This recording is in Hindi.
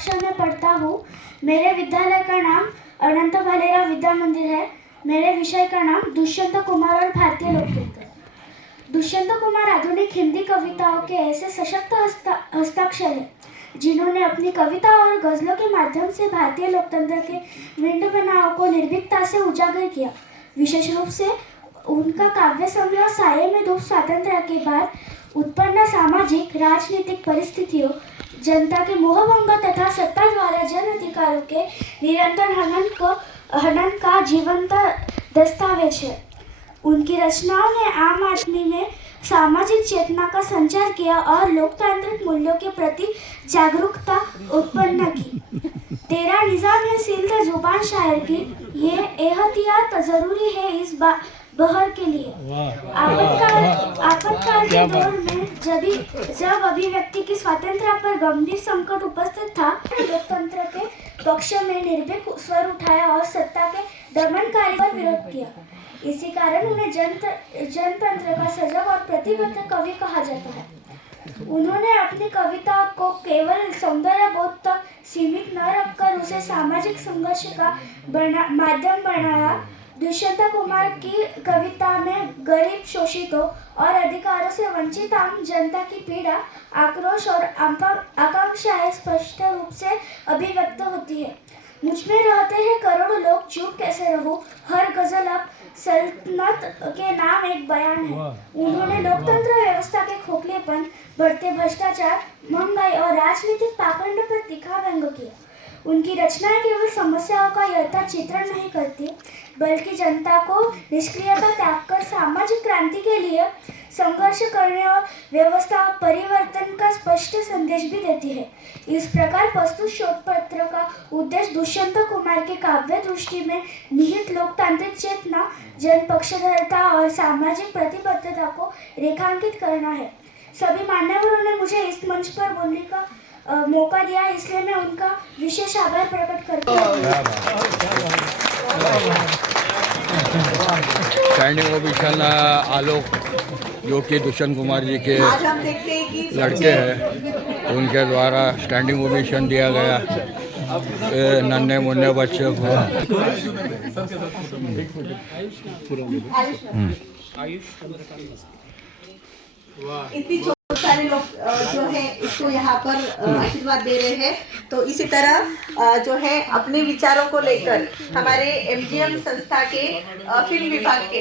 कक्षा में पढ़ता हूँ। मेरे विद्यालय का नाम अनंत भालेराव विद्या मंदिर है। मेरे विषय का नाम दुष्यंत कुमार और भारतीय लोकतंत्र। दुष्यंत कुमार आधुनिक हिंदी कविताओं के ऐसे सशक्त हस्ताक्षर हैं जिन्होंने अपनी कविता और गजलों के माध्यम से भारतीय लोकतंत्र के विंड बनाव को निर्भीकता से उजागर किया। विशेष रूप से उनका काव्य संग्रह साये में धूप स्वातंत्र्य के बाद उत्पन्न सामाजिक राजनीतिक परिस्थितियों, जनता के मोहभंग तथा सत्ता द्वारा जन अधिकारों के निरंतर हनन का जीवंत दस्तावेज है। उनकी रचनाओं ने आम आदमी में सामाजिक चेतना का संचार किया और लोकतांत्रिक मूल्यों के प्रति जागरूकता उत्पन्न की। तेरा निजाम है सिल्द जुबान शायर की, ये एहतियात जरूरी है इस बहर के लिए। आपातकाल के दौर में जब अभिव्यक्ति की स्वतंत्रता पर गंभीर संकट उपस्थित था, लोकतंत्र के पक्ष में निर्भीक स्वर उठाया और सत्ता के दमनकारी पर विरोध किया। इसी कारण उन्हें जनतंत्र का सजग और प्रतिबद्ध कवि कहा जाता है। उन्होंने अपनी कविता को केवल सौंदर्य बोध तक सीमित न रखकर उसे सामाजिक संघर्ष का माध्यम बनाया। दुष्यंत कुमार की कविता में गरीब, शोषितों और अधिकारों से वंचित आम जनता की पीड़ा, आक्रोश और आकांक्षाएं स्पष्ट रूप से अभिव्यक्त होती है। मुझ में रहते हैं करोड़ों लोग, चुप कैसे रहूं, हर गजल अब सल्तनत के नाम एक बयान है। उन्होंने लोकतंत्र व्यवस्था के खोखलेपन, बढ़ते भ्रष्टाचार, महंगाई और राजनीतिक पाखंड पर तीखा व्यंग किया। उनकी रचनाएं केवल समस्याओं का यथार्थ चित्रण नहीं करती, बल्कि जनता को निष्क्रियता त्याग कर सामाजिक क्रांति के लिए संघर्ष करने और व्यवस्था परिवर्तन का स्पष्ट संदेश भी देती है। इस प्रकार प्रस्तुत शोध पत्र का उद्देश्य दुष्यंत कुमार के काव्य दृष्टि में निहित लोकतांत्रिक चेतना, जनपक्षधरता और सामाजिक प्रतिबद्धता को रेखांकित करना है। सभी मान्यवरों ने मुझे इस मंच पर बोलने का मौका दिया, इसलिए मैं उनका विशेष आभार प्रकट करती हूँ। स्टैंडिंग ओवेशन आलोक, जो कि दुष्यंत कुमार जी के लड़के हैं, उनके द्वारा स्टैंडिंग ओवेशन दिया गया नन्हे मुन्ने बच्चे को। इतनी सारे लोग जो है इसको यहाँ पर आशीर्वाद दे रहे हैं। तो इसी तरह जो है अपने विचारों को लेकर हमारे एमजीएम संस्था के फिल्म विभाग के